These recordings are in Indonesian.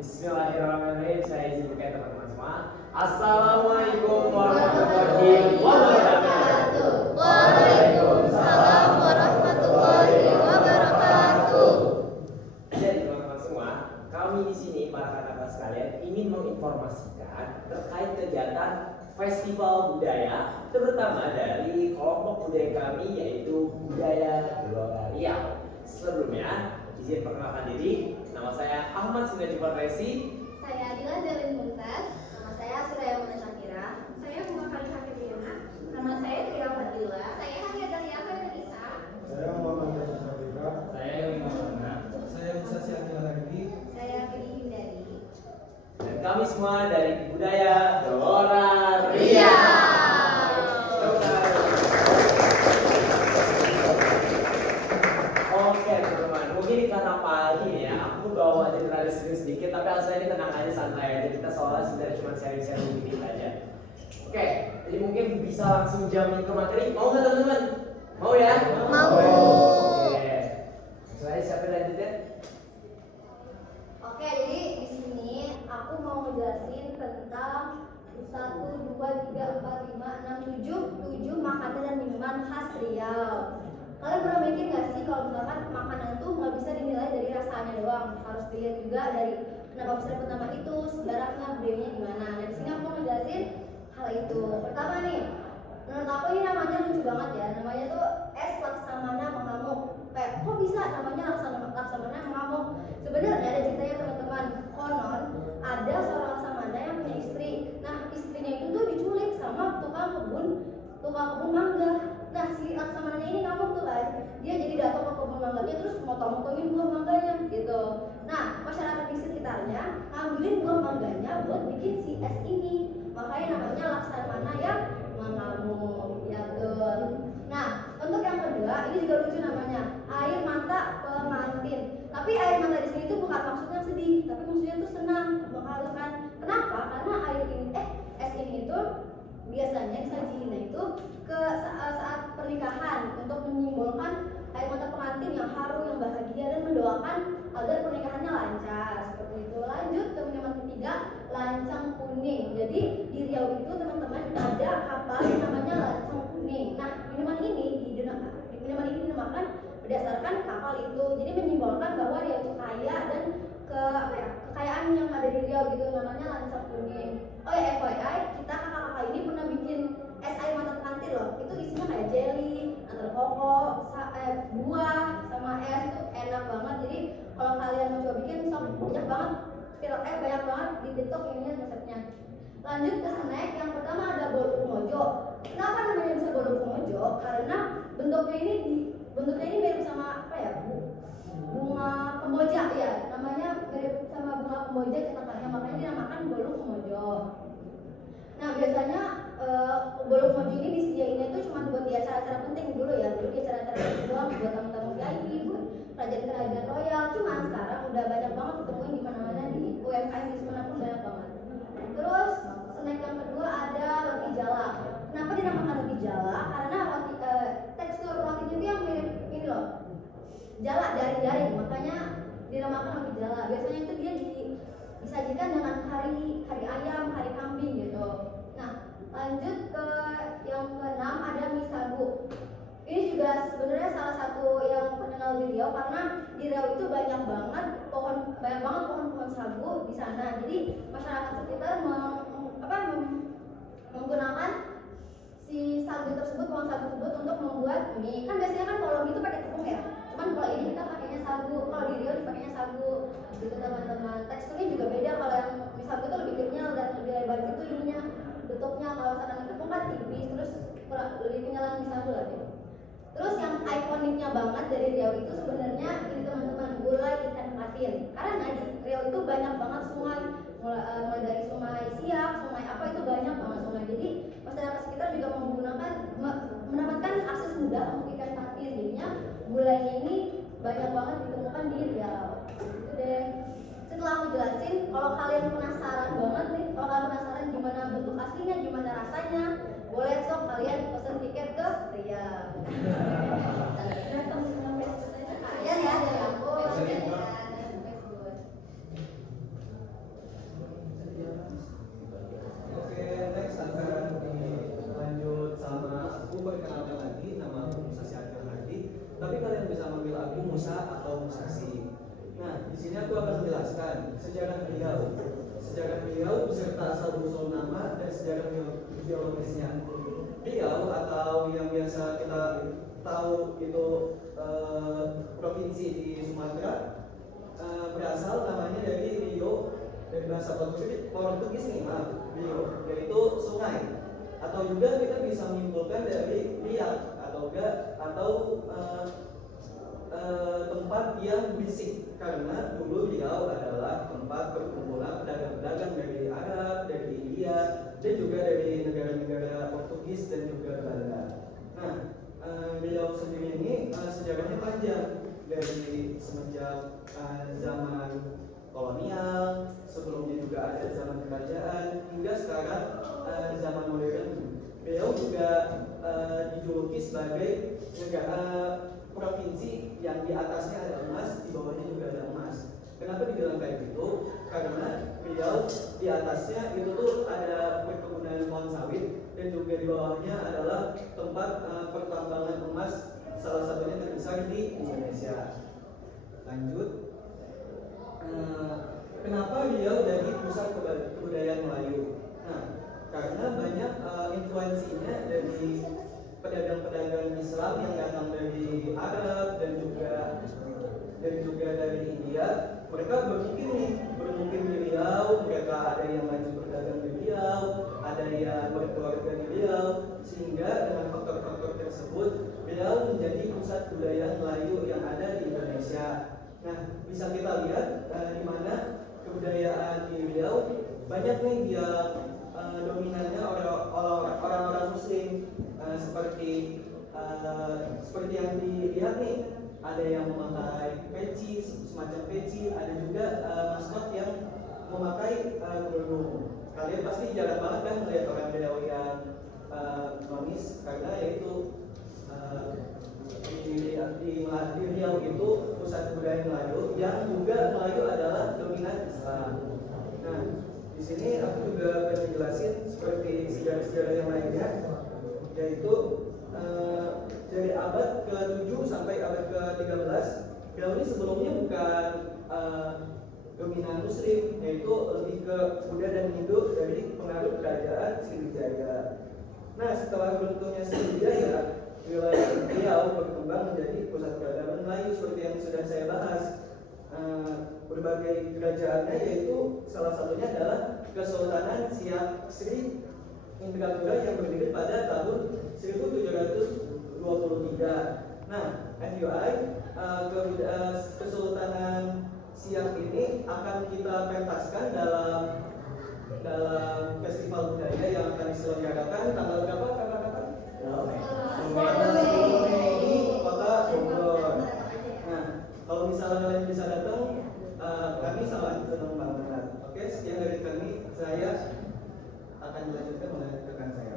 Bismillahirrahmanirrahim. Saya izin berkata teman-teman semua. Assalamualaikum warahmatullahi wabarakatuh. Waalaikumsalam warahmatullahi wabarakatuh. Jadi teman-teman semua, kami di sini para kakak sekalian ingin menginformasikan terkait kegiatan festival budaya, terutama dari kelompok budaya kami yaitu Budaya Gelora Riau. Sebelumnya, izin perkenalkan diri. Nama saya Ahmad Sinajibur Resi. Saya Adila Zalin Mumtaz. Nama saya Suraya Muna Syakira. Saya Muhammad Hakimiyana. Nama saya Tria Fadila. Saya Hania Dalia Fadisa. Saya Muhammad Yasa Sabika. Saya Wima Mana. Saya Bisa Syakila lagi. Saya Kedi Hindari. Dan kami semua dari Budaya Gelora Riau. Oke teman-teman, mungkin karena pagi ya, aku bawa cerita rada serius sedikit, tapi asal ini tenang aja, santai aja. Kita soalnya sebenarnya cuma sharing-sharing dikit aja. Oke, jadi mungkin bisa langsung jamin ke materi. Mau nggak teman-teman? Mau ya? Mau. Oke. Saya siapa yang lanjutnya? Oke, jadi di sini aku mau ngejelasin tentang 1, 2, 3, 4, 5, 6, 7 makanan dan minuman khas Riau. Kalian pernah mikir nggak sih kalau misalkan makanan tuh nggak bisa dinilai dari rasanya doang, harus dilihat juga dari kenapa bisa dapat nama itu, sejarahnya, budayanya gimana. Nah di sini aku mau ngejelasin hal itu. Pertama nih, menurut aku ini namanya lucu banget ya. Namanya tuh es Laksamana mengamuk. Kayak kok bisa namanya Laksamana mengamuk? Sebenarnya ada ceritanya teman-teman. Konon ada seorang Laksamana yang punya istri. Nah istrinya itu tuh diculik sama tukang kebun mangga. Nah si Laksamananya ini ngamuk tuh kan, dia jadi datang ke kebun mangganya terus motong-motongin buah mangganya gitu. Nah masyarakat di sekitarnya ngambilin buah mangganya buat bikin si es ini, makanya namanya Laksamana yang mengamuk ya betul. Nah untuk yang kedua ini juga lucu namanya air mata pengantin. Tapi air mata di sini tuh bukan maksudnya sedih, tapi maksudnya tuh senang, menghalukan. Kenapa? Karena es ini itu biasanya disajiinnya itu ke saat pernikahan untuk menyimbolkan air mata pengantin yang haru, yang bahagia dan mendoakan agar pernikahannya lancar. Seperti itu. Lanjut ke minuman ketiga, lancang kuning. Jadi di Riau itu teman-teman ada kapal yang namanya lancang kuning. Nah minuman ini dinamakan berdasarkan kapal itu. Jadi menyimbolkan bahwa Riau itu kaya dan kekayaan yang ada di Riau gitu, namanya lancang kuning. Oh ya FYI, kita kakak-kakak ini pernah bikin es air mata pengantin loh. Itu isinya kayak jelly, nata koko, buah, sama es itu enak banget. Jadi kalau kalian mau coba bikin, banyak banget di TikTok ini resepnya. Lanjut ke snack, yang pertama ada bolu kumojo. Kenapa namanya bisa bolu kumojo? Karena bentuknya ini mirip sama bunga kemboja ya, namanya mirip sama bunga kemboja cetakannya, makanya dinamakan bolu kumojo. Nah biasanya bolu kumojo ini disediainnya itu cuma buat di acara-acara penting dulu ya, dulu di acara-acara penting doang buat tamu-tamu VIP, buat kerajaan-kerajaan royal. Cuman sekarang udah banyak banget ketemuin di mana-mana, di UMKM di mana pun banyak banget. Terus snack yang kedua ada roti jala. Kenapa dinamakan roti jala? Karena tekstur rotinya itu yang mirip ini loh, jala jaring, makanya dinamakan roti jala. Biasanya itu dia disajikan dengan kari ayam, kari kambing gitu. Nah, lanjut ke yang keenam ada mie sagu. Ini juga sebenarnya salah satu yang terkenal di Riau karena di Riau itu banyak banget pohon sagu di sana. Jadi masyarakat sekitar menggunakan si sagu tersebut, pohon sagu tersebut untuk membuat mie. Kan biasanya kan kalau mie itu pakai tepung ya. Cuman kalau ini kita pakainya sagu. Kalau di Riau dipakainya sagu. Gitu teman-teman. Teksturnya juga beda. Kalau yang mie sagu itu lebih kenyal dan lebih lebar gitu ininya, bentuknya. Kalau misalkan tepung kan tipis, terus lebih kenyalan mie sagu lah gitu. Terus yang ikoniknya banget dari Riau itu sebenarnya ini teman-teman, gulai ikan patin. Karena di Riau itu banyak banget sungai, mulai dari sungai Siak, sungai apa itu banyak banget sungai. Jadi masyarakat sekitar juga mendapatkan akses mudah untuk ikan patin. Jadinya gulainya ini banyak banget ditemukan di Riau. Itu deh. Setelah aku jelasin, kalau kalian penasaran banget nih, kalau kalian penasaran gimana bentuk aslinya, gimana rasanya, boleh sok kalian pesen tiket ke Riau. Kalian ya dari aku. Musa atau Musashi. Nah, di sini aku akan menjelaskan sejarah beliau beserta asal-usul nama dan sejarah geologisnya. Riau atau yang biasa kita tahu itu provinsi di Sumatera, berasal namanya dari Rio, dari bahasa Portugis nih, maaf, Rio, yaitu sungai, atau juga kita bisa menyimpulkan dari riak atau tempat yang berisik, karena dulu Riau adalah tempat perkumpulan pedagang-pedagang dari Arab, dari India, dan juga dari negara-negara Portugis dan juga Belanda. Nah, Riau sendiri ini sejarahnya panjang, dari semenjak zaman kolonial, sebelumnya juga ada zaman kerajaan, hingga sekarang zaman modern. Riau juga dijuluki sebagai negara provinsi yang di atasnya ada emas, di bawahnya juga ada emas. Kenapa dibilang kayak gitu? Karena Riau di atasnya itu tuh ada perkebunan pohon sawit, dan juga di bawahnya adalah tempat pertambangan emas, salah satunya terbesar di Indonesia. Lanjut, kenapa Riau jadi pusat kebudayaan Melayu? Nah, karena banyak influensinya dari pedagang-pedagang Islam yang datang dari Arab dan juga dari India. Mereka bermukim di Riau. Mereka ada yang lanjut berdagang di Riau, ada yang berkeluarga di Riau, sehingga dengan faktor-faktor tersebut Riau menjadi pusat budaya Melayu yang ada di Indonesia. Nah, bisa kita lihat di mana kebudayaan di Riau banyak nih yang dominannya orang-orang Muslim, seperti yang dilihat nih, ada yang memakai peci, semacam peci, ada juga maskot yang memakai kerudung. Kalian pasti jarang banget kan melihat orang Riau yang nonis, karena yaitu di Riau itu pusat kebudayaan Melayu, yang juga Melayu adalah dominan Islam. Nah, di sini aku juga akan jelasin seperti sejarah-sejarah yang lainnya, yaitu dari abad ke-7 sampai abad ke-13. Riau ini sebelumnya bukan dominan Muslim, yaitu lebih ke Buddha dan Hindu dari pengaruh kerajaan Sriwijaya. Nah, setelah runtuhnya Sriwijaya, wilayah Riau berkembang menjadi pusat peradaban Melayu seperti yang sudah saya bahas. Berbagai kerajaannya, yaitu salah satunya adalah Kesultanan Siak Sri Indrapura yang berdiri pada tahun 1723. Nah, FYI, Kesultanan Siak ini akan kita pentaskan dalam festival budaya yang akan diselenggarakan tanggal berapa? Kapan? 10 Mei di Kota Bogor. Nah, kalau misalnya kalian bisa datang, kami sangat senang banget. Oke, sekian dari kami. Saya akan dilanjutkan oleh rekan saya.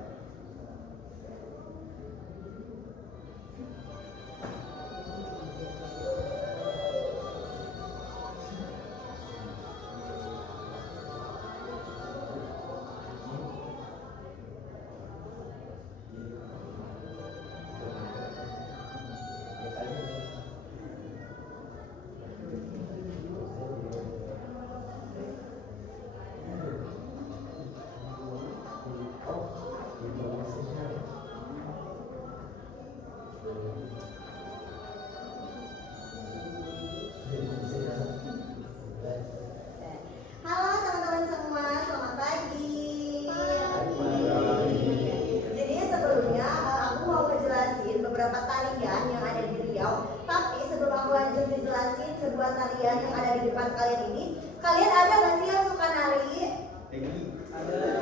Halo teman-teman semua, selamat pagi. Jadi sebelumnya aku mau ngejelasin beberapa tarian yang ada di Riau. Tapi sebelum aku lanjut dijelasin sebuah tarian yang ada di depan kalian ini, kalian ada nggak sih yang suka nari?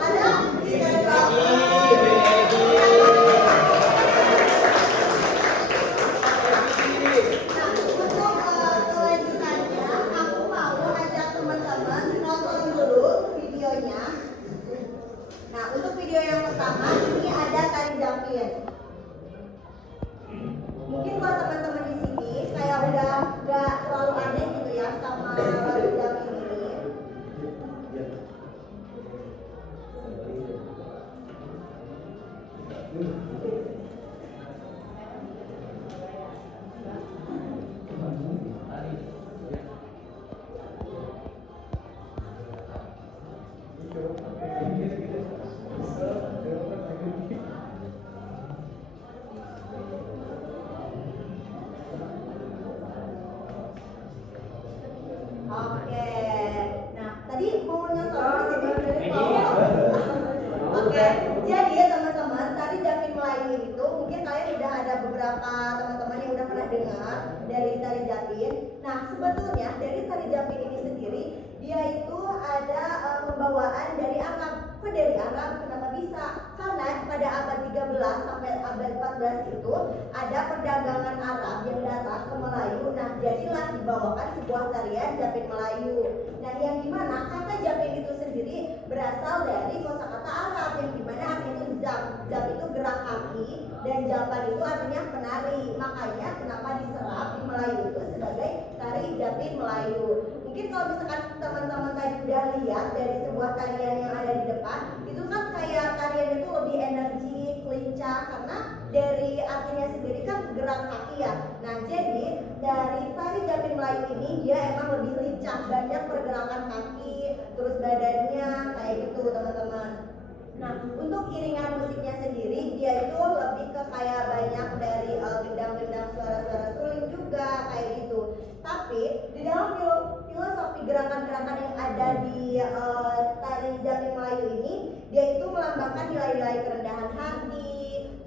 Ada? Nah, untuk video yang pertama ini ada tari Zapin. Mungkin buat teman-teman di sini kayak udah gak terlalu aneh gitu ya sama tari Zapin ini. Adi mau nyontoh di sini? Ini. Oke, jadi ya teman-teman, tari Japin Melayu itu mungkin kalian udah ada beberapa teman-teman yang udah pernah dengar dari tari Japin. Nah, sebetulnya dari tari Japin ini sendiri, dia itu ada pembawaan dari Arab. Kok dari Arab? Kenapa bisa? Karena pada abad 13 sampai abad 14 itu ada perdagangan Arab yang datang ke Melayu. Nah, jadilah dibawakan sebuah tarian Japin Melayu. Nah, yang dimana kata Japin itu sendiri berasal dari kosakata Arab yang dimana artinya itu jab. Jab itu gerak kaki dan japan itu artinya penari. Makanya kenapa diserap di Melayu itu sebagai tari Japin Melayu. Mungkin kalau misalkan teman-teman tadi udah lihat dari sebuah tarian yang ada di depan, itu kan kayak tarian itu lebih energik, lincah karena dari artinya sendiri kan gerak kaki ya. Nah, jadi dari tari Japin Melayu ini dia emang lebih lincah, banyak pergerakan kaki, terus badannya kayak gitu teman-teman. Nah, untuk iringan musiknya sendiri dia itu lebih ke kayak banyak dari gendang-gendang suara-suara suling juga kayak gitu. Tapi di dalam filosofi gerakan-gerakan yang ada di tari Japin Melayu ini, dia itu melambangkan nilai-nilai kerendahan hati,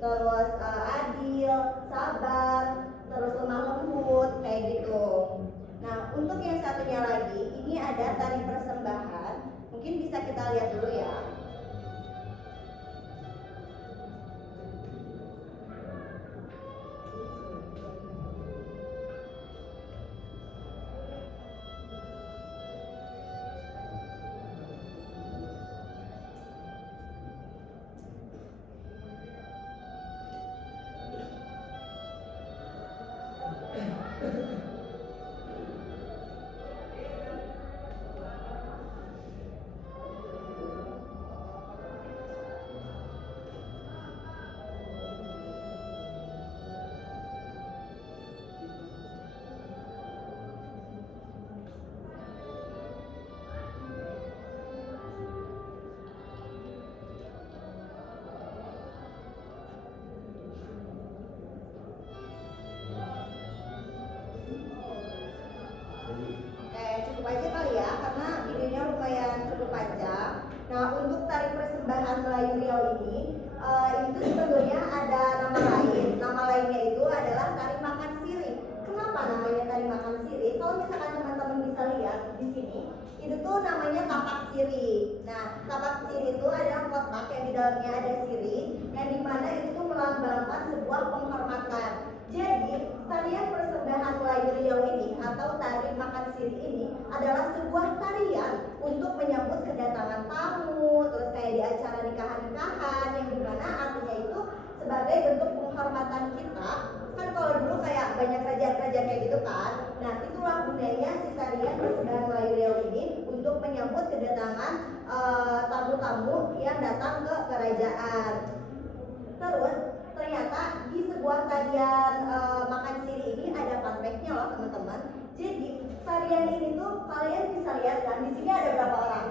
terus adil, sabar, terus lemah lembut kayak gitu. Nah, untuk yang satunya lagi, ini ada tari persembahan. Mungkin bisa kita lihat dulu ya. Cukup aja kali ya, karena videonya lumayan cukup panjang. Nah, untuk tari persembahan Melayu Riau ini, itu sebenarnya ada nama lain. Nama lainnya itu adalah tari makan sirih. Kenapa namanya tari makan sirih? Kalau misalkan teman-teman bisa lihat di sini, itu tuh namanya tapak sirih. Nah, tapak sirih itu adalah kotak yang di dalamnya ada sirih, yang dimana itu tuh melambangkan sebuah penghormatan. Jadi, tarian persembahan Melayu Riau ini atau tari makan sirih ini adalah sebuah tarian untuk menyambut kedatangan tamu, terus kayak di acara nikahan-nikahan yang dimana artinya itu sebagai bentuk penghormatan kita. Kan kalau dulu kayak banyak kerajaan-kerajaan kayak gitu kan. Nah, itulah gunanya si tarian persembahan Melayu Riau ini untuk menyambut kedatangan tamu-tamu yang datang ke kerajaan. Terus ternyata di sebuah tarian makan sirih ini ada fun fact-nya loh teman-teman. Jadi tarian ini tuh kalian bisa lihat kan di sini ada berapa orang?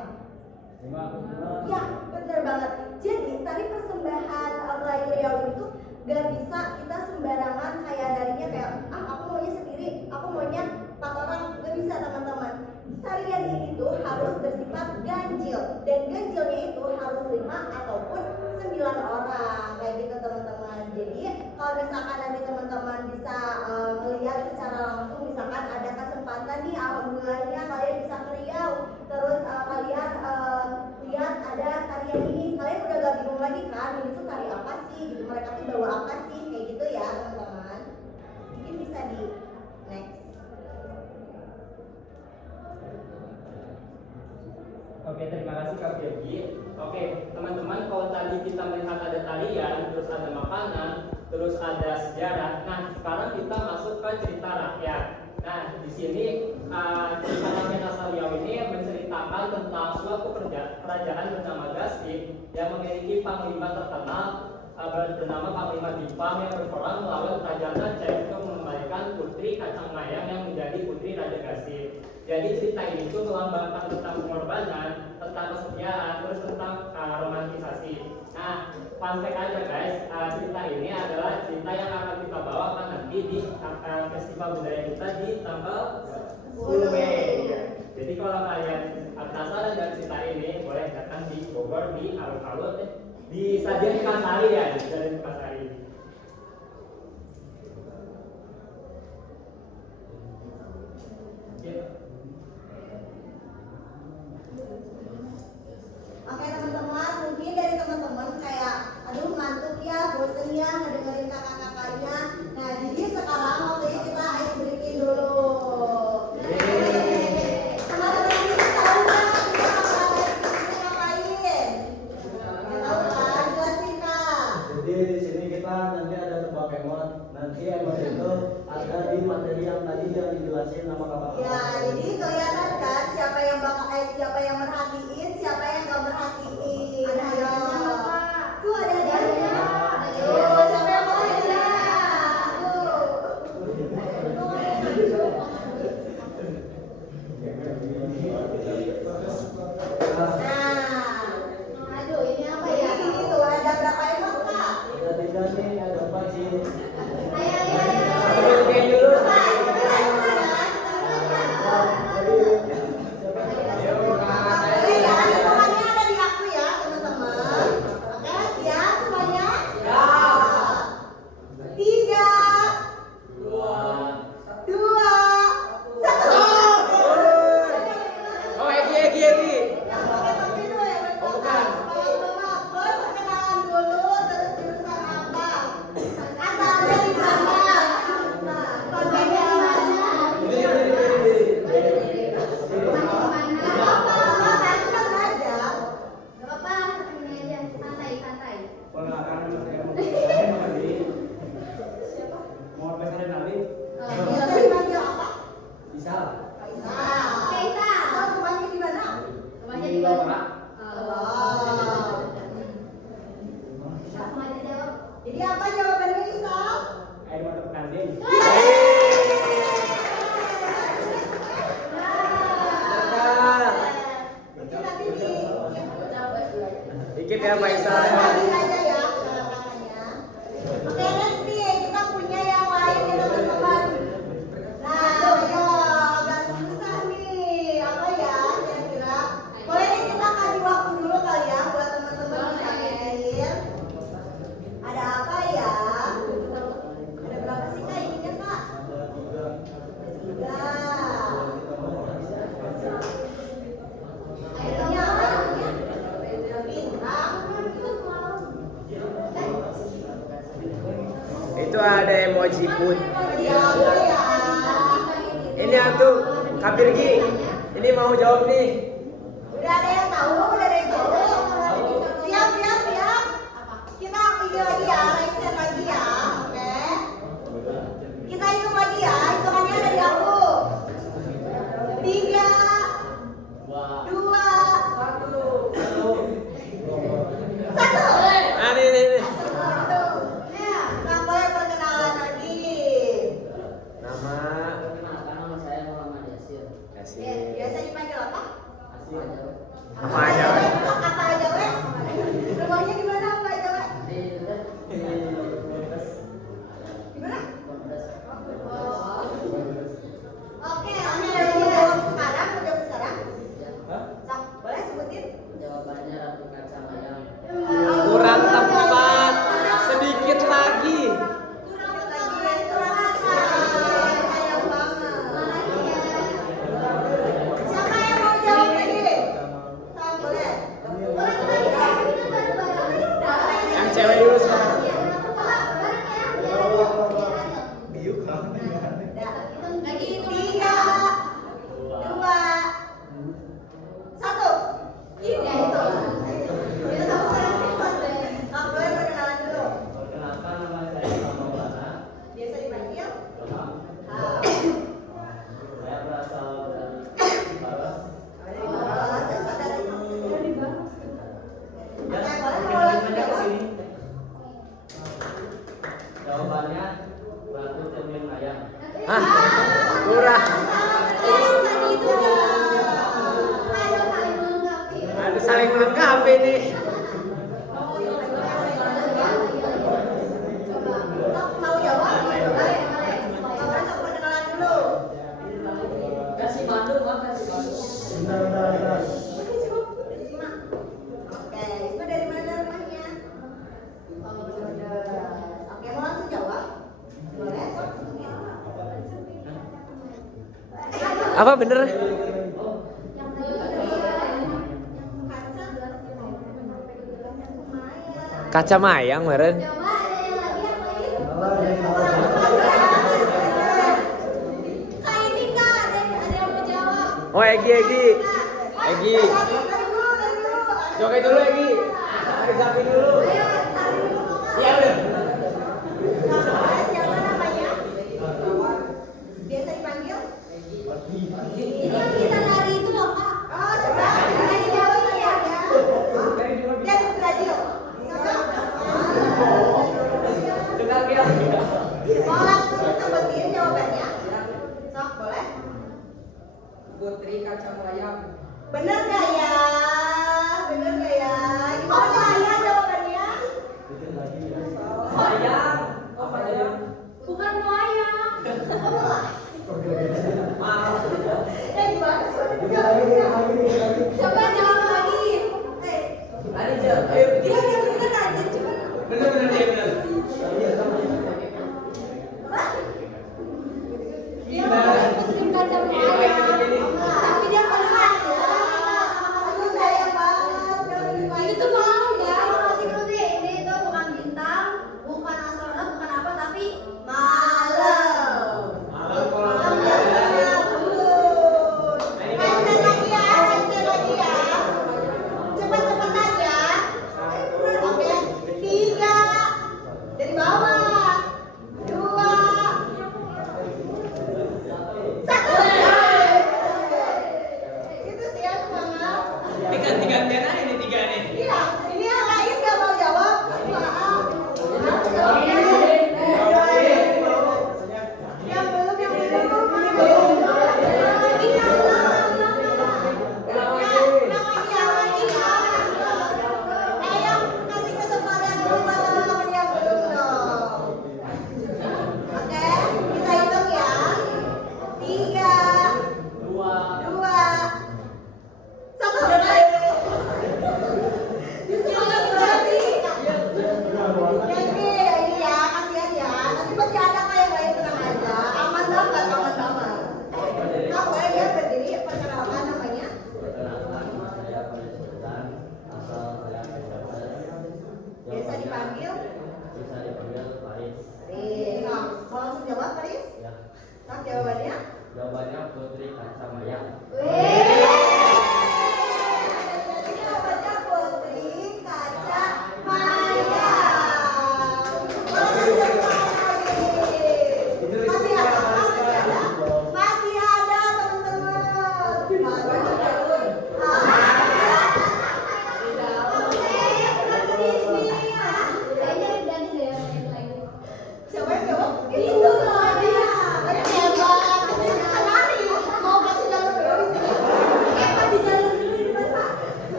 5. Ya, bener banget. Jadi tari persembahan Melayu Riau itu gak bisa kita sembarangan kayak darinya kayak aku maunya sendiri, aku maunya 4 orang, gak bisa teman-teman. Tarian ini tuh harus bersifat ganjil dan ganjilnya itu harus 5 ataupun 9 orang kayak gitu teman-teman. Jadi kalau misalkan nanti teman-teman bisa melihat secara langsung, misalkan ada kesempatan nih, alhamdulillahnya kalian bisa ke Riau, terus kalian lihat ada tarian ini, kalian udah gak bingung lagi kan ini tuh tari apa sih gitu, mereka tuh bawa apa sih kayak gitu ya teman-teman. Mungkin bisa di next. Oke, terima kasih Kak Feby. Oke, teman-teman, kalau tadi kita melihat ada tarian, terus ada makanan, terus ada sejarah. Nah, sekarang kita masuk ke cerita rakyat. Nah, di sini cerita rakyat asal Riau ini menceritakan tentang suatu kerajaan bernama Gasing yang memiliki panglima terkenal bernama Panglima Dipang yang berperang melawan kerajaan Aceh untuk mengembalikan putri Kacang Mayang yang menjadi putri Raja Gasing. Jadi cerita ini tuh melambangkan tentang pengorbanan, tentang kesetiaan, terus tentang romantisasi. Nah, fun fact aja guys, cerita ini adalah cerita yang akan kita bawakan nanti di festival budaya kita di tanggal 10 Mei. Jadi kalau kalian penasaran di Bogor di alun-alun di Stadion Pasari ya, di Stadion Pasari. Oke teman-teman, mungkin dari teman-teman kayak aduh ngantuk ya, bosen ya ngedengerin kakak-kakaknya. Nah jadi sekarang waktunya kita ice breaking dulu. Teman-teman kita tahu nggak kita bakal ice breaking ngapain? Tahu kan? Jelasin kak. Jadi di sini kita nanti ada sebuah emot. Nanti emot itu ada di materi yang tadi yang dijelasin sama kakak. Ya, jadi kelihatan kan siapa yang siapa yang merhatiin, siapa yang nggak merhatiin. Ada Ayo. hadiahnya, Pak. Tuh ada hadiahnya. Ada Tuh, hadiah. siapa yang mau hadiah? Tuh. Nah, Aduh, ini apa ya? jadi itu ada berapa emot kak? Ada tiga nih, ada empat sih. Ayo, ayo, ayo. Oke dulu. Oke ya, hitungannya ada di aku ya teman-teman. Oke, siap semuanya? Tiga, dua, satu. Oh, Egi. Yang pakai topi dulu ya, berpelukan. Boleh perkenalan dulu, terus jurusan apa? Asalnya di mana? Kontennya di mana? Apa-apa, nanti kita belajar. Gak apa-apa, ini aja, santai. Perkenalkan nama saya Muhammad Faisal Nabi. Biasa dipanggil apa? Bisa. Kaisar. Kaisar. Kamu rumahnya di mana? Rumahnya di mana? Oh. Langsung aja jawab. Jadi apa jawabannya Isal? Air mata pengantin. Mungkin nanti di Dikit ya Faisal. nanti aja ya kakaknya. Oke next nih kita punya yang lain nih teman-teman. Nah ayo agak susah nih apa ya kira-kira. Boleh nih kita kasih waktu dulu kali ya buat teman-teman bisa mikir. Ada apa ya? Ada berapa sih kak ininya kak? Tiga. Ini apa? Bintang. Itu ada emoji put. Jadi apa ya? Ini tuh Kak Birgi. Ini mau jawab nih. Udah ada yang tahu? Udah ada yang tahu? Siap. Kita ini lagi ya, reset lagi ya, oke? Kita hitung lagi ya, hitungannya dari aku. 3, 2, 1. Ah, nih. Nah, boleh perkenalan lagi. Nama Nama saya Muhammad Yasir. Kasih. Biasa dipanggil apa? Apa aja? Apa aja, we? Rumahnya di mana, apa aja, we? Di mana? Oh. Oke, Anda mau jawab sekarang? Mau jawab sekarang? Sok, boleh sebutin? Jawabannya Ratu Kacang Ayam. Kurang tepat. Sedikit lagi. Kurang lagi, kurang apa? Sayang banget. Siapa yang mau jawab lagi? Sok, boleh. Yang cewek dulu sekarang. Lagi 3, 2, 1. Ya itu. Sok, boleh perkenalan dulu. Perkenalkan nama saya Maulana. Biasa dipanggil? Saya berasal dari Barat. Oh, terus ada lagi. Ya, Oke, boleh oke, mau langsung lanjut aja ke jawab? sini. Jawabannya Ratu Cermin Ayam. Hah? Kurang. Ada saling melengkapi nih. Mau jawab? Boleh. Oke, sok perkenalan dulu. Kasih Bandung, Bang, kasih Bandung. Bentar. Apa bener? Yang Kaca mayang meren. Coba ada yang lagi yang lain? Kak ini kak, ada yang mau jawab. Oh Egi. Joget dulu Egi. Tarik sapi dulu. Ayo, tarik dulu Mama. Iya udah. Siapa namanya? Biasa dipanggil? Ini yang bisa nari itu loh kak. Oh, coba. Ini jawabnya ya. Dan Brazil. Dengar dia. Mau langsung sebutin jawabannya? Sok, boleh? Putri Kacang Layang. Bener gak ya? Bener gak ya? Gimana ya jawabannya? Mayang. Oh mayang. Bukan melayang. Maaf. Gimana? Coba jawab lagi. Tadi jawab. Ayo. Dia yang bener aja coba. Bener dia bener. Dia bukan putri kacang mayang. Tapi dia pelan. Aduh sayang banget. Itu tuh mau ya. Masih dulu deh. Ini tuh bukan bintang, bukan astronot, bukan apa, tapi Malam. Malam kalau Malam ya. Cancel lagi ya. Cepet-cepetan ya. Oke. 3 dari bawah. 2 1. Itu sih ya semangat. Ini ganti-gantian aja ini tiga nih. Iya, ini yang lain gak mau jawab. Maaf. Yang belum. Namanya lagi ya. Ayo kasih kesempatan dulu buat teman-teman yang belum dong. Oke, kita hitung ya. 3, 2, 1.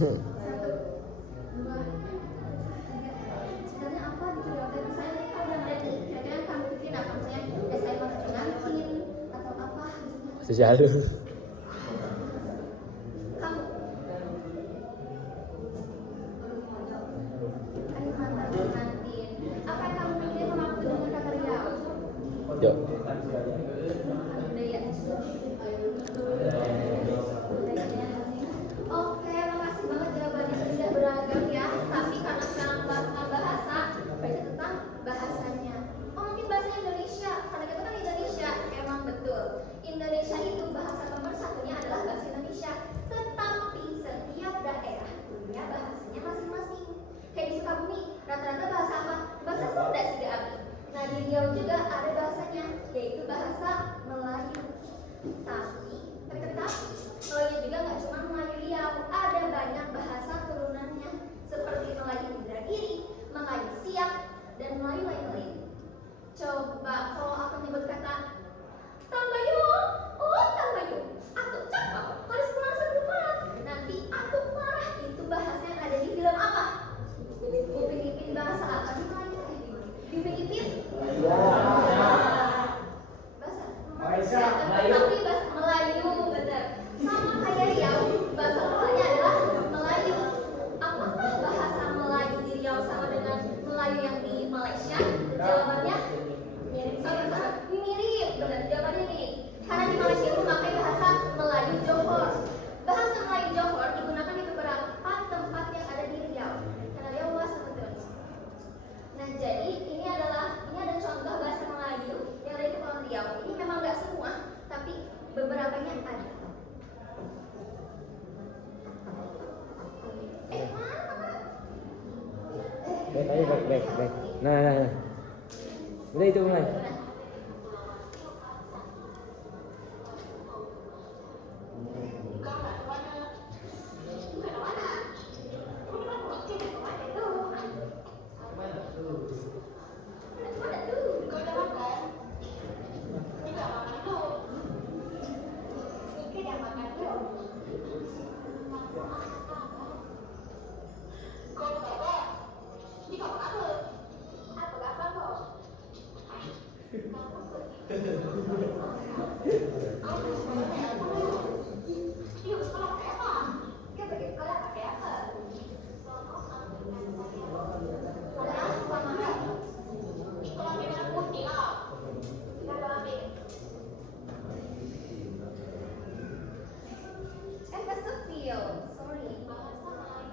dua, tiga. Sebenarnya apa di Riau teh? Misalnya nih kalau udah nih, kira-kira kamu pikirin apa? Misalnya SMA pengantin atau apa? Misalnya Sejalur. kamu. Ayo mantan pengantin. Apa yang kamu pikirin kalau aku dengar kata Riau? Yuk. Budaya. Oke, makasih banget jawabannya sudah beragam ya. Tapi karena sekarang bahas tentang bahasa, baca tentang bahasanya. Oh mungkin bahasa Indonesia, karena kita kan Indonesia. Emang betul. Indonesia itu bahasa nomor satunya adalah bahasa Indonesia. Tetapi setiap daerah punya bahasanya masing-masing. Kayak di Sukabumi, rata-rata bahasa apa? Bahasa Sunda sih Abi. Nah di Riau juga ada bahasanya, yaitu bahasa Melayu. Tapi Melayu juga nggak cuma Melayu Riau, ada banyak bahasa turunannya seperti Melayu Indragiri, Melayu Siak, dan Melayu lain-lain. Coba kalau aku nyebut kata Tambayung, oh Tambayung, aku cakap harus pulang sebelum malam. Nanti aku marah, itu bahasa yang ada di film apa? Upin Ipin bahasa apa di Melayu? Di Upin Ipin? Bahasa Malaysia, Melayu. Tapi bahasa Melayu, benar. Sama kayak Riau, bahasa lokalnya adalah Melayu. Apakah bahasa Melayu di Riau sama dengan Melayu yang di Malaysia? Jawabannya mirip. Benar, jawabannya mirip. Karena di Malaysia itu memakai bahasa Melayu Johor. Bahasa Melayu Johor digunakan di beberapa tempat yang ada di Riau. Karena Riau luas teman-teman. Nah, jadi ini ada contoh bahasa Melayu yang ada di Kepulauan Riau. Ini memang nggak semua, tapi beberapanya ada. Mana? Baik. Nah. Udah itu mulai.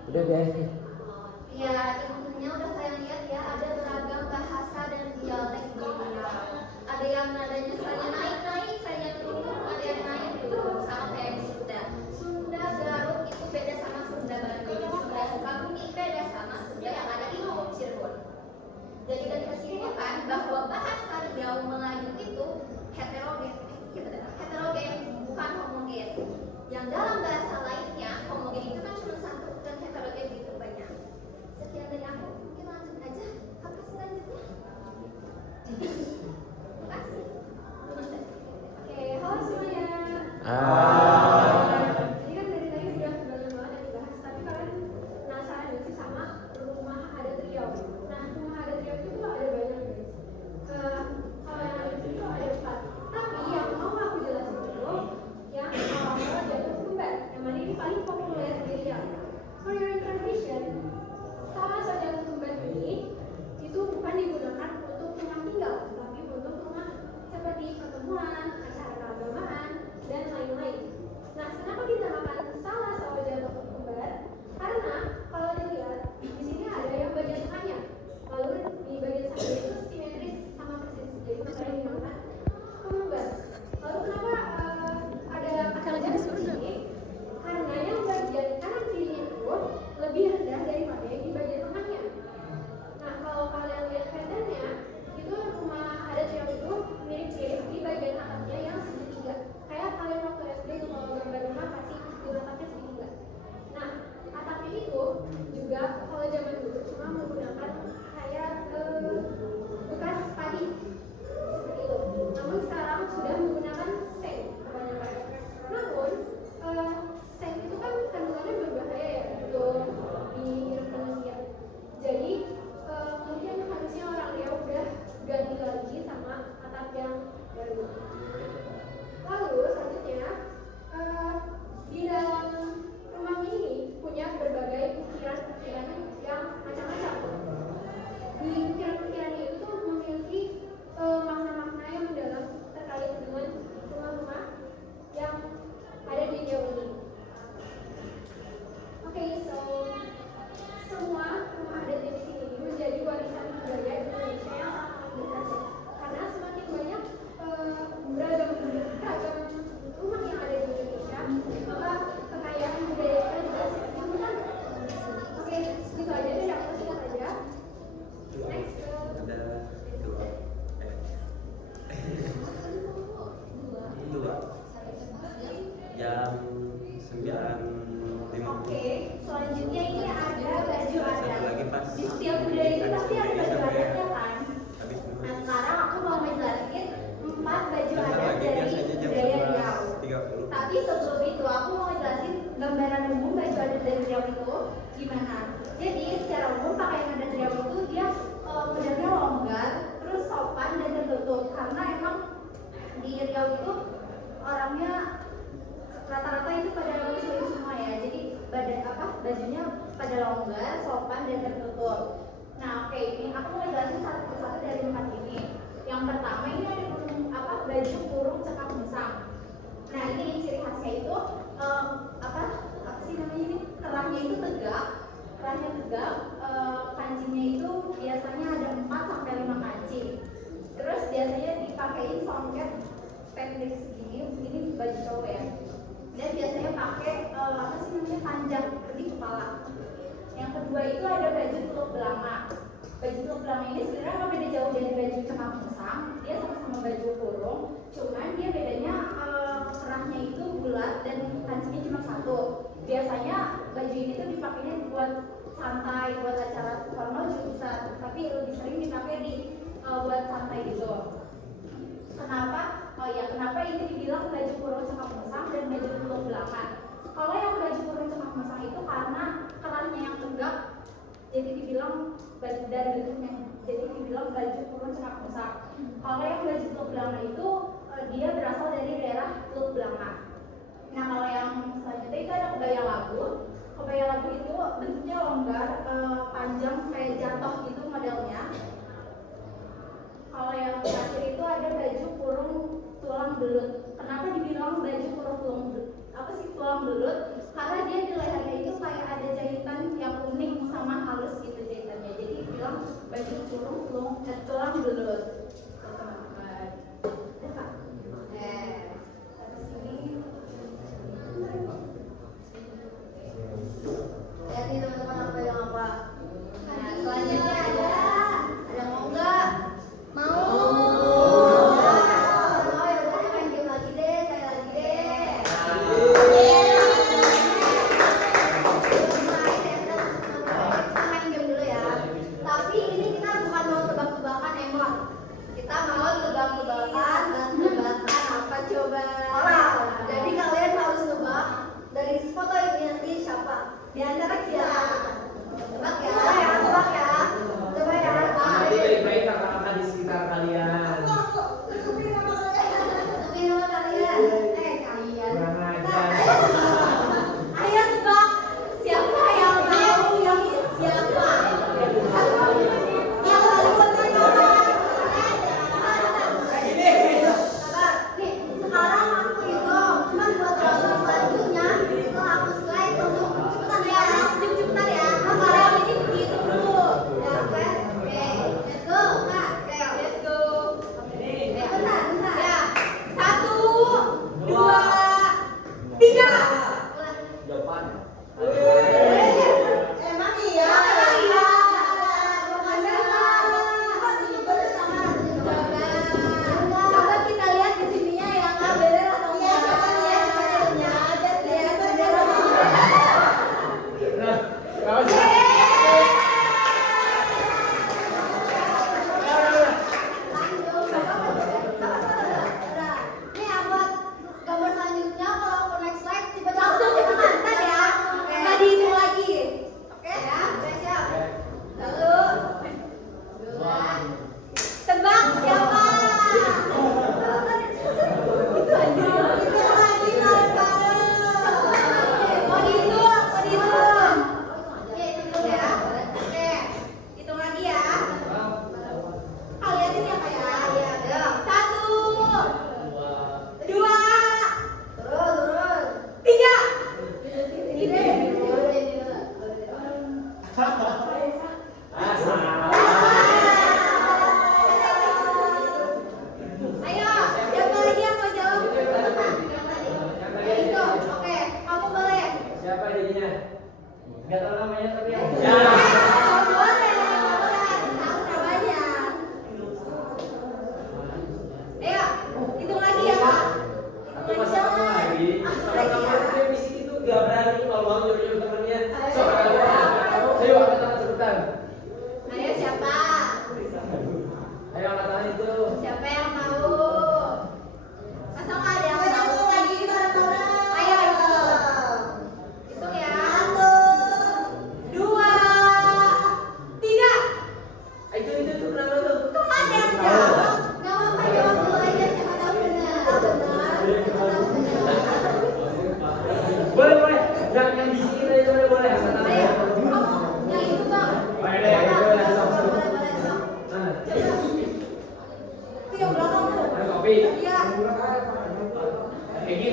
Udah deh. Ya, intinya udah kalian lihat ya, ada beragam bahasa dan dialek di Riau. Ada yang nadanya saya naik, saya turun, ada yang naik turun, sama kayak di Sunda. Sunda Garut itu beda sama Sunda Bandung, Sunda Sukabumi beda sama Sunda yang ada di Cirebon. Jadi dari kesimpulan bahwa bahasa Riau Melayu itu heterogen, bukan homogen. Yang dalam bahasa lainnya, homogen itu kan cuma satu dan heterogen gitu banyak. Sekian dari aku, mungkin lanjut aja apa selanjutnya. Terima kasih. Oke, halo semuanya. Jadi kan dari tadi udah banyak banget yang dibahas, tapi kalian penasaran nggak sih sama rumah adat Riau? Nah, rumah adat Riau itu ada banyak guys. Kalau yang ada di situ ada 4. Tapi yang mau aku jelasin dulu, yang awalnya Jantung Tumben, yang mana ini paling populer di Riau. For your information, salah satu Jantung Tumben ini itu bukan digunakan untuk rumah tinggal, tapi untuk rumah seperti pertemuan, acara keagamaan, dan lain-lain. jam 9.50. Oke, selanjutnya ini ada baju Satu adat. lagi pas Di setiap budaya itu pasti ada baju sampai adatnya kan. habis dulu. Nah sekarang aku mau ngejelasin 4 baju Bentar adat lagi dari biasanya jam budaya Riau. 11.30. Tapi sebelum itu aku mau ngejelasin gambaran umum baju adat dari Riau itu gimana. Jadi secara umum pakaian adat Riau itu dia modelnya longgar, terus sopan dan tertutup. Karena emang di Riau itu orangnya rata-rata itu pada muslim semua ya. Jadi bajunya pada longgar, sopan dan tertutup. Nah oke, ini aku mau ngejelasin satu persatu dari 4 ini. Yang pertama ini ada baju kurung cekak musang. Nah ini ciri khasnya itu apa sih namanya ini, kerahnya itu tegak, kancingnya itu biasanya ada 4 sampai 5 kancing. Terus biasanya dipakein songket pendek segini, ini baju cowok ya. Dan biasanya pakai panjang di kepala. Yang kedua itu ada baju tuluk belanga. Baju tuluk belanga ini sebenarnya nggak beda jauh dari baju cekak musang, dia sama-sama baju kurung, cuman dia bedanya kerahnya itu bulat dan kancingnya cuma 1. Biasanya baju ini tuh dipakainya buat santai, buat acara formal juga bisa, tapi lebih sering dipakai buat santai gitu. Kenapa? Kenapa ini dibilang baju kurung cekak musang dan baju tuluk belanga? Kalau yang baju kurung cekak musang itu karena kerahnya yang tegak, jadi dibilang baju dari bentuknya, jadi dibilang baju kurung cekak musang. Kalau yang baju tuluk belanga itu dia berasal dari daerah Teluk Belanga. Nah kalau yang selanjutnya itu ada kebaya labu. Kebaya labu itu bentuknya longgar, panjang kayak jatuh gitu modelnya. Kalau yang terakhir itu ada baju kurung tulang belut. Kenapa dibilang baju kurung tulang belut? Karena dia di lehernya itu kayak ada jahitan yang unik sama halus gitu jahitannya. Jadi dibilang baju kurung tulang belut. Lihat nih teman-teman aku pegang apa. Nah, selanjutnya ada Ada mau nggak? mau. Oh ya udah lanjut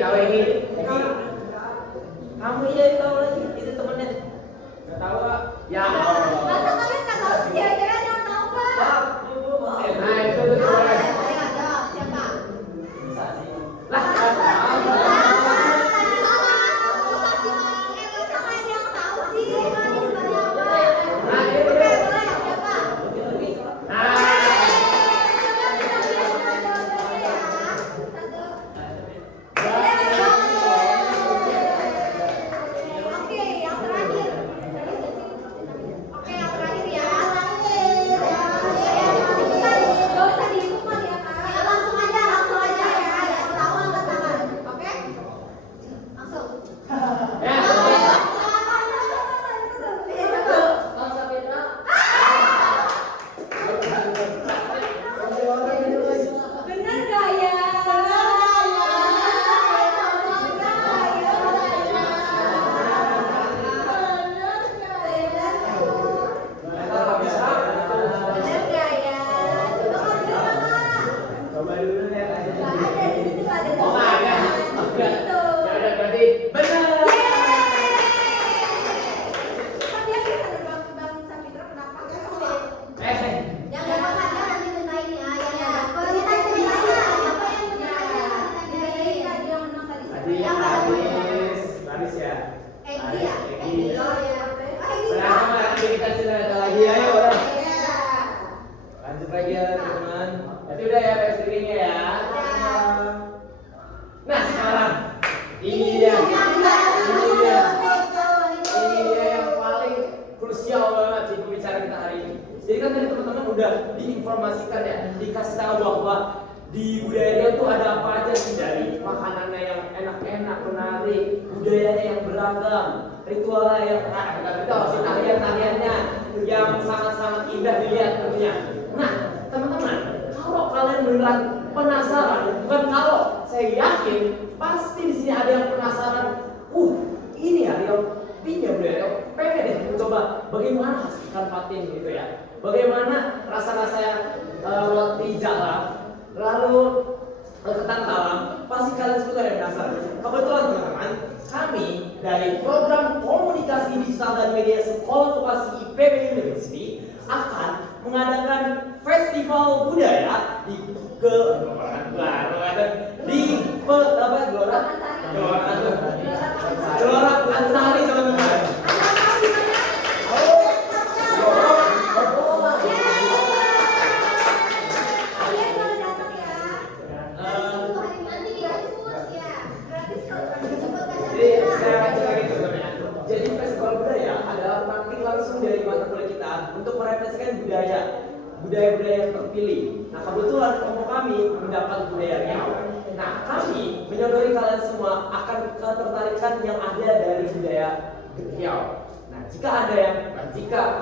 tahu Egi. Kamu iya tahu lagi itu temennya. Nggak tahu Pak? Ya. Masa kalian nggak tahu sih cewek-cewek ada yang tahu Pak? Nah itu tuh. Ayo jawab siapa? Bisa sih. Lah. Bener gak ya? Coba dulu ya. Nggak ada di situ, nggak ada Oh nggak ada. Gitu. Ya udah berarti benar. Yang dapat hadiah nanti nentuin ya. Yang dapat kita nentuin siapa yang menang tadi. Tadi Yang nggak dapat Laris ya. Egi ya. Egi. Oh ya. Sekarang lagi kita sudah ada lagi ya, ayo orang. Lanjut lagi ya teman-teman. Berarti udah ya PSBB-nya ya. Nah sekarang ini dia. Ini dia yang paling krusial banget di pembicaraan kita hari ini. Jadi kan tadi teman-teman udah diinformasikan ya, dikasih tahu bahwa di budaya Riau tuh ada apa aja sih, dari makanannya yang enak-enak, menarik, budayanya yang beragam, ritualnya yang tarian-tariannya yang sangat-sangat indah dilihat tentunya. Nah, teman-teman, kalau kalian beneran penasaran, bukan kalau, saya yakin pasti di sini ada yang penasaran. Ini ya Riau, ini ya budaya Riau, pengen deh mencoba bagaimana khas ikan patin gitu ya. Bagaimana rasa-rasa roti jala, lalu ketan talam, pasti kalian semua ada yang penasaran. Kebetulan teman-teman, kami dari program komunikasi digital dan media Sekolah Vokasi IPB University akan mengadakan festival budaya di Gelora Pekansari teman-teman. Jadi saya akan cerita gitu teman-teman. Jadi festival budaya adalah praktik langsung dari mata kuliah kita untuk merefleksikan budaya-budaya yang terpilih. Nah kebetulan kelompok kami mendapat budaya Riau. Nah kami menyodori kalian semua akan ketertarikan yang ada dari budaya Riau. Nah jika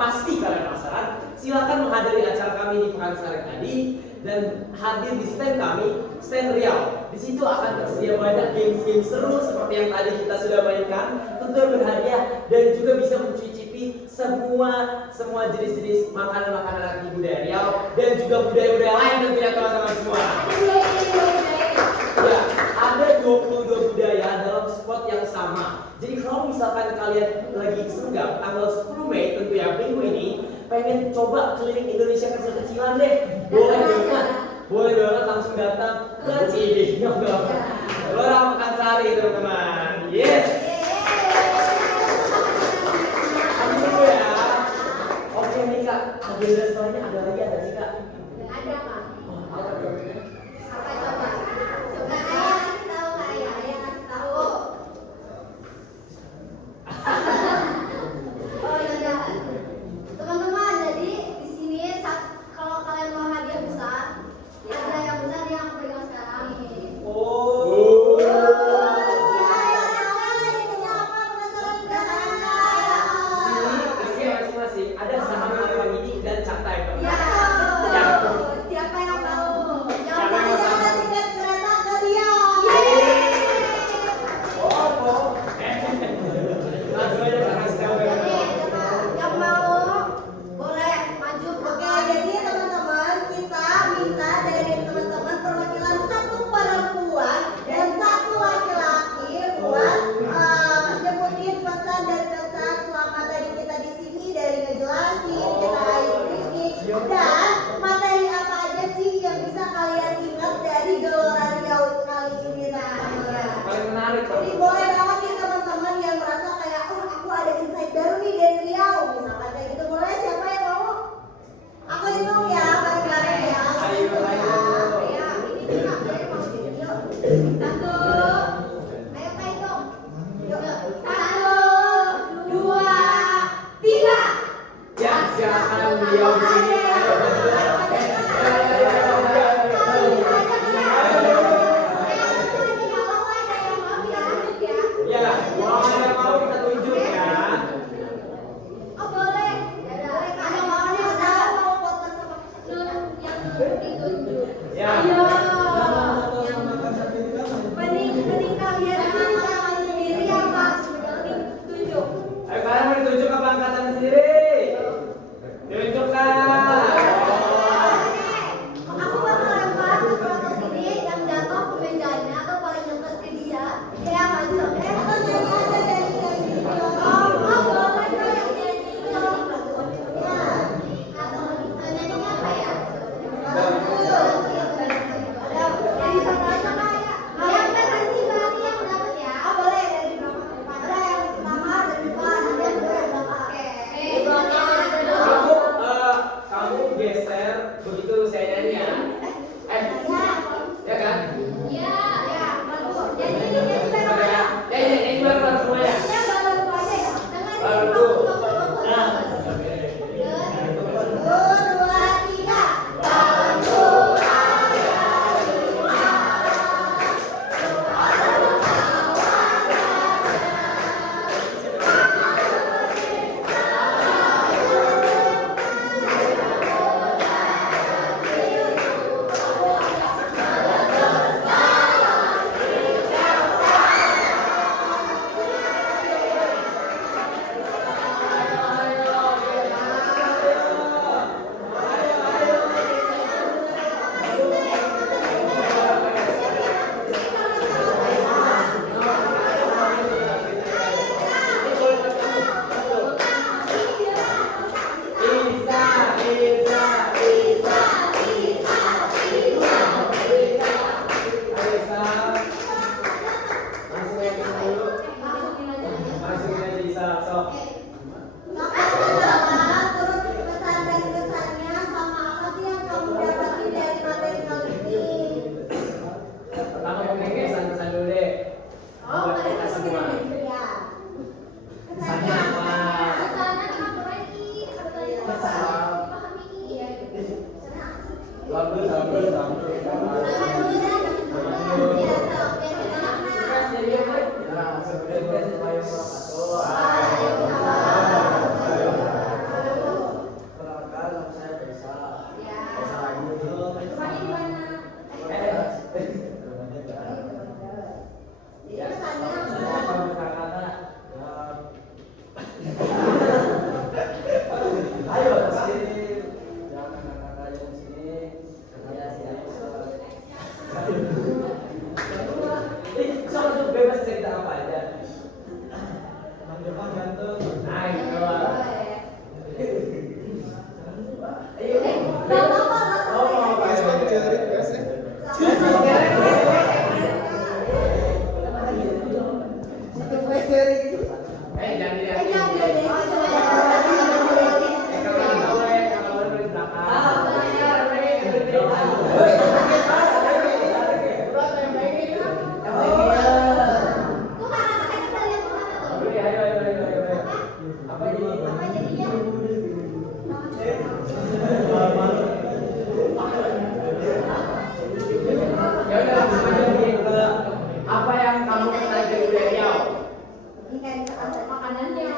pasti kalian penasaran, silakan menghadiri acara kami di Pekansari tadi dan hadir di stand kami, stand Riau. Di situ akan tersedia banyak games-games seru seperti yang tadi kita sudah mainkan, tentu berhadiah dan juga bisa mencicipi semua jenis-jenis makanan-makanan di budaya Riau dan juga budaya-budaya lain tentunya teman-teman semua. Ya, ada 22 budaya dalam spot yang sama. Jadi kalau misalkan kalian lagi senggak tanggal 10 Mei tentu ya minggu ini pengen coba keliling Indonesia kecil-kecilan deh, boleh banget langsung datang ke Cibinong Gelora Pekansari teman-teman. Yes. Kami dulu ya. Oke nih Kak, agenda setelahnya ada lagi ada sih Kak? Ada Kak. Oh, apa tuh? Apa coba? Coba ayah kasih tahu Kak, ayah kasih tahu. Oh iya. Teman-teman, jadi di sini kalau kalian mau hadiah besar, ada yang besar yang aku pegang sekarang ini. Oh. menarik Jadi boleh banget nih teman-teman yang merasa kayak, oh aku ada insight baru nih dari Riau, misalkan kayak gitu. Boleh, siapa yang mau? Aku hitung ya, bareng-bareng ya. Aku Ayo, hitung ya. ayo. Ya, ini bisa, saya mau hitung. Yuk. Satu. Ayo Kak hitung. Yuk. Satu, dua, tiga. Ya, silakan beliau di sini. Ayo, ya, mau yang mau kita tunjuk ya. Oh boleh. Ada mau nih, ada mau foto sama yang ditunjuk. Ya. Ayo. Mending kalian angkat sendiri apa? Tunjuk. Ayo kalian mau ditunjuk apa angkatan sendiri? Tunjukkan. Aku bakal lempar ke kelompok sini yang jatuh ke mejanya atau paling dekat ke dia. Dia yang maju. Atau nyanyi aja dari sini. Oh, boleh kok yang nyanyi itu. Ya. Atau nyanyinya apa ya? Dari sana aja Kak ya. Yang kan nanti berarti yang dapat ya. Oh boleh dari belakang ke depan. Ada yang pertama dari depan, ada yang kedua dari belakang. Di belakang. Kamu geser begitu saya nyanyi ya. Ya kan? Ya. Ya, bagus. Jadi ini bareng ya. Ya, ini bareng semuanya. Ya baru aja ya. Baru. Satu, dua, tiga. Terus pesan dan kesannya sama apa sih yang kamu dapatin dari materi kali ini? Pertama pakai kesan-kesan dulu deh. Oh, Buat mereka kita semua. ya. Kesannya apa? Kesana ngapain nih? Dipahami. Iya. Bagus. Sama dulu dah. Ya, so, biar kita makna. Perkenalkan, nama saya Faisal. Ya. Rumahnya di mana? Ya, Kesannya saya apa? kata-kata. Ayo ke sini. Jangan kakak-kakak yang sini. Ya, siapa? Soal itu bebas cerita apa aja. Bang Jepang ganteng. Nah, gitu. Ayo. Gak apa-apa, gak Oh, apa-apa. Jangan dilihat. Jangan dilihat. Kalau di belakang. Tuh kakak-kakak kita lihat ke sana tuh. Ayo. Apa ini? Apa jadinya? Ya udah langsung aja nih ke apa yang kamu kenal dari Riau? Ini kayak misalkan makanannya,